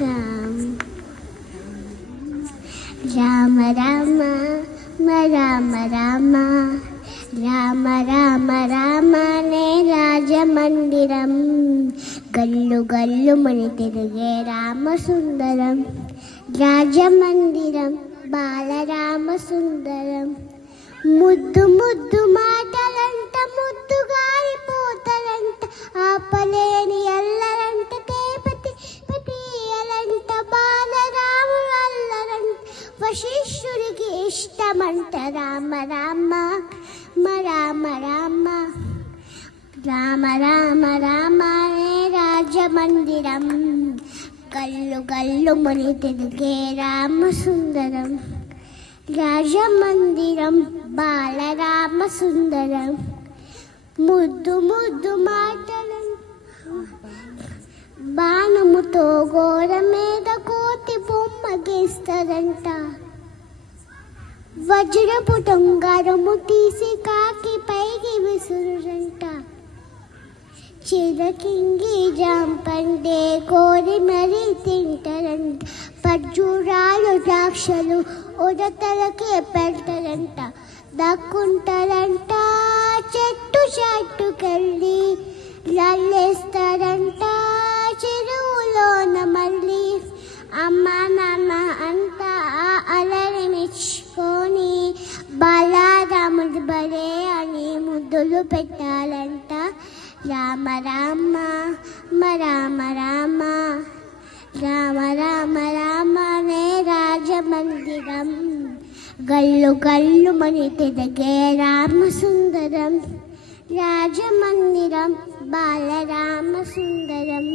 రామ రామ రామ రామ రామ రామ రామ రామనే రాజమందిరం గల్లు గల్లు మని తిరిగే రామ సుందరం రాజమందిరం బాలరామ సుందరం ముద్దు ముద్దు మాటలంట ముద్దు గారిపోతలంట ఆపలేని అల్లరంట తేపతి పతియలంట బాలరాముడు అల్లరంట వశిష్ఠుడికి ఇష్టమంట రామ రామ రామ రామ రామ రామ రామనే రాజమందిరం గల్లు గల్లు మని తిరిగే రామ సుందరం రాజమందిరం బాలరామ సుందరం ముద్దు ముద్దు మాటలు బాణముతో గోడ మీద కోతి బొమ్మ గీస్తారంట వజ్రపు టొంగరము తీసి కాకి పైకి విసురంట చిరకింగి జాంపండే కోరి మరీ తింటారంట ఖర్జూరాలు ద్రాక్షలు ఉడతలకే పెడతారంట దక్కుంటారంట చెట్టు చెట్టుకెళ్ళి లల్లేస్తారంట చెరువులోన మళ్ళీ అమ్మ నాన్న అంతా అలరి మెచ్చుకొని బాలరాముడి బరే అని ముద్దులు పెట్టాలంట రామ రామ రామ రామ రామ రామ రామనే రాజమందిరం గల్లు గల్లు మని తిరిగే రామ సుందరం రాజమందిరం బాలరామ సుందరం